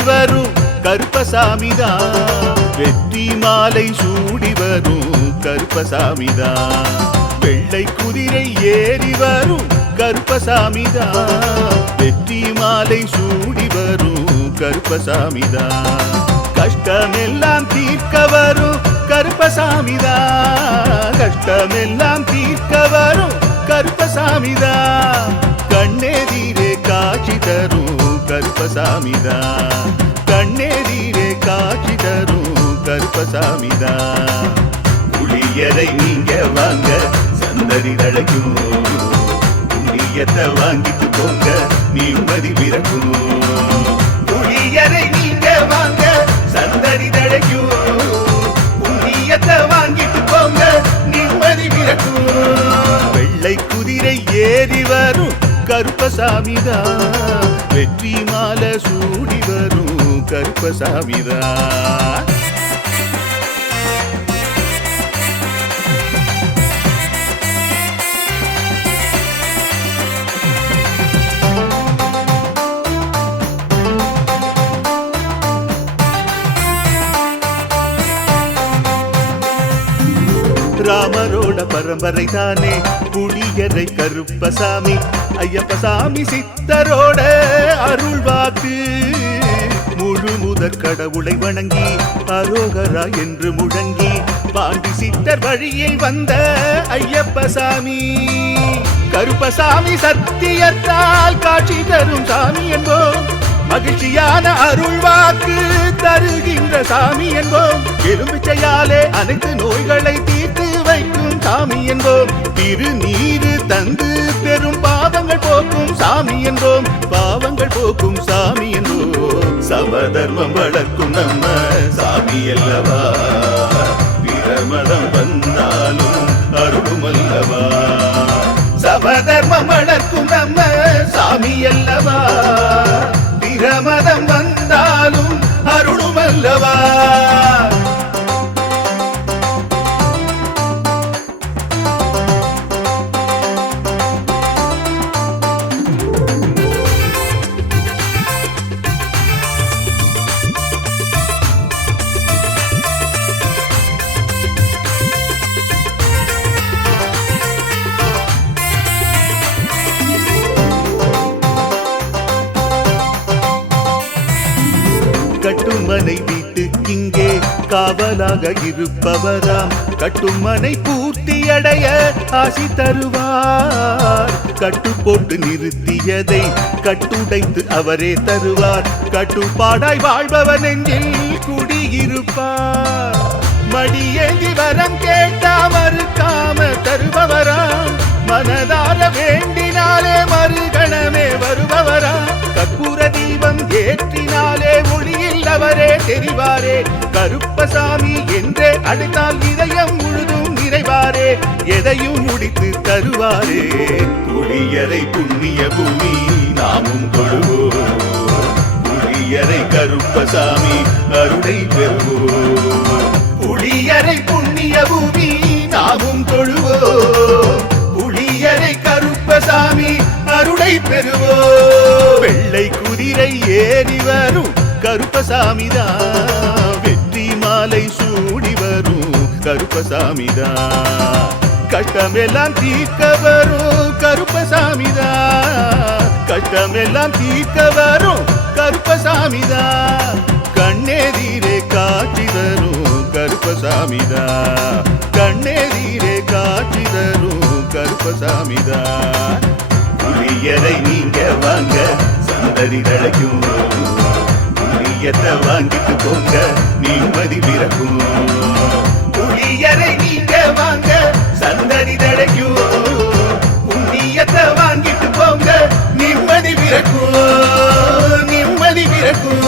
ஏறி வரும் கருப்பசாமிதான், வெற்றி மாலை சூடி வரும் கருப்பசாமிதான். வெள்ளை குதிரை ஏறி வரும் கருப்பசாமிதான், வெற்றி மாலை சூடி வரும் கருப்பசாமிதான். கஷ்டமெல்லாம் தீர்க்க வரும் கருப்பசாமிதான், கஷ்டமெல்லாம் தீர்க்க வரும் கருப்பசாமிதான். கண்ணெதிரே காட்சி தரும் கருப்பசாமிதான், கண்ணெதிரே காட்சி தரும் கருப்பசாமிதான். புளியரை நீங்க வாங்க சந்தடி தழைக்கும், புண்ணியத்தை வாங்கிட்டு போங்க நிம்மதி பிறக்கும். புளியரை நீங்க வாங்க சந்தடி தழைக்கும், புண்ணியத்தை வாங்கிட்டு போங்க நிம்மதி பிறக்கும். வெள்ளை குதிரை ஏறி வரும் கருப்பசாமிதான், வெற்றி மாலை சூடி வரும் கருப்பசாமிதான். ராமரோட பரம்பரை தானே புளியரை கருப்பசாமி, ஐயப்பசாமி சித்தரோட அருள்வாக்கு. முழு முதற் கடவுளை வணங்கி அரோகரா என்று முழங்கி பாண்டி சித்தர் வழியில் வந்த ஐயப்பசாமி. கருப்பசாமி சத்தியத்தால் காட்சி தரும் சாமி என்போம், மகிழ்ச்சியான அருள்வாக்கு தருகின்ற சாமி என்போம். எலும்பிச்சையாலே அனைத்து நோய்களை தீர்த்து வைக்கும் சாமி என்போம். திருநீரு தந்து பெரும் பாவங்கள் போக்கும் சாமி என்போம், பாவங்கள் போக்கும் சாமி என்போம். சமதர்மம் வளர்க்கும் நம்ம சாமி அல்லவா, பிரமதம் வந்தாலும் அருளும் அல்லவா. சமதர்மம் வளர்க்கும் நம்ம சாமி அல்லவா, பிரமதம் வந்தாலும் அருளும் அல்லவா. கட்டுமனை வீட்டுக்கிங்கே காவலாக இருப்பவராம், கட்டுமனை பூர்த்தியடைய ஆசி தருவார். கட்டு போட்டு நிறுத்தியதை கட்டுடைத்து அவரே தருவார், கட்டுப்பாடாய் வாழ்பவர் நெஞ்சில் குடியிருப்பார். மடியேந்தி வரம் கேட்டா மறுக்காம தருபவராம், மனதார வேண்டினாலே மறுகணமே வருபவரா. கற்பூர தீபம் ஏற்றினாலே ஒளியில் அவரே தெரிவாரே, கருப்பசாமி என்றே அழைத்தால் இதயம் முழுதும் நிறைவாரே, எதையும் முடித்து தருவாரே. புளியரை புண்ணிய பூமி நாமும் தொழுவோம், புளியரை கருப்பசாமி அருளை பெறுவோம். புளியரை புண்ணிய பூமி நாமும் தொழுவோம், புளியரை கருப்பசாமி அருளை பெறுவோம். வெள்ளை குதிரை ஏறி வரும் கருப்பசாமிதான், வெற்றி மாலை சூடி வரும் கருப்பசாமிதான். கஷ்டமெல்லாம் தீர்க்க வரும் கருப்பசாமிதான், கஷ்டமெல்லாம் தீர்க்க வரும் கருப்பசாமிதான். கண்ணெதிரே காட்சி தரும் கருப்பசாமிதான், கண்ணெதிரே காட்சி தரும் கருப்பசாமிதான். புளியரை நீங்க வாங்க சந்தடி தழைக்கும், புளியத்தை வாங்கிட்டு போங்க நிம்மதி பிறக்கும். புளியரை நீங்க வாங்க சந்தடி தழைக்கும், புண்ணியத்தை வாங்கிட்டு போங்க நிம்மதி பிறக்கும், நிம்மதி பிறக்கும்.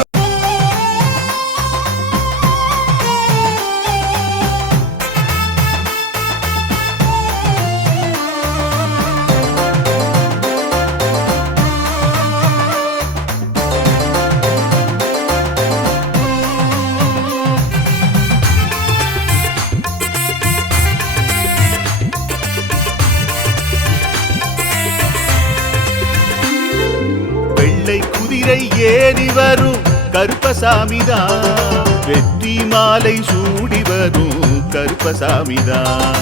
குதிரை ஏறி வரும் கருப்பசாமிதான். வெற்றி மாலை சூடி வரும் கருப்பசாமிதான்.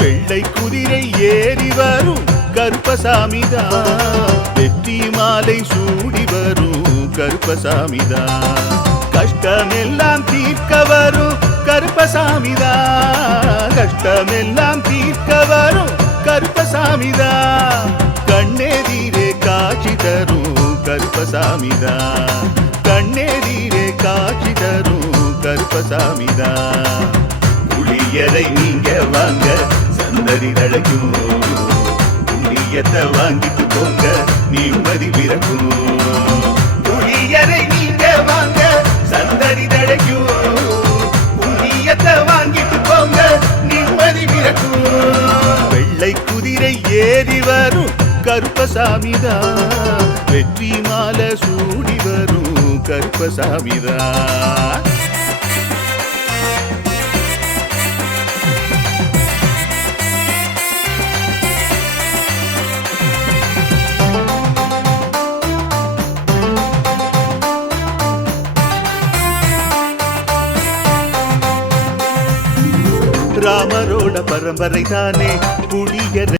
வெள்ளை குதிரை ஏறி வரும் கருப்பசாமிதான். வெற்றி மாலை சூடி வரும் கருப்பசாமிதான். கஷ்டமெல்லாம் தீர்க்க வரும் கருப்பசாமிதான். கஷ்டமெல்லாம் தீர்க்க வரும் கருப்பசாமிதான். கண்ணெதிரே காட்சி தரும் கருப்பசாமிதான். கண்ணெதிரே காட்சி தரும் கருப்பசாமிதான். புளியரை நீங்க வாங்க சந்ததி தழைக்கும். புண்ணியத்தை வாங்கிட்டு போங்க நிம்மதி பிறக்கும். புளியரை நீங்க வாங்க சந்ததி தழைக்கும். புண்ணியத்தை வாங்கிட்டு போங்க நிம்மதி பிறக்கும். வெள்ளை குதிரை ஏறி வரும் கருப்பசாமிதான். வெற்றி மாலை சூடி வரும் கருப்பசாமிதான். ராமரோட பரம்பரை தானே புளியரை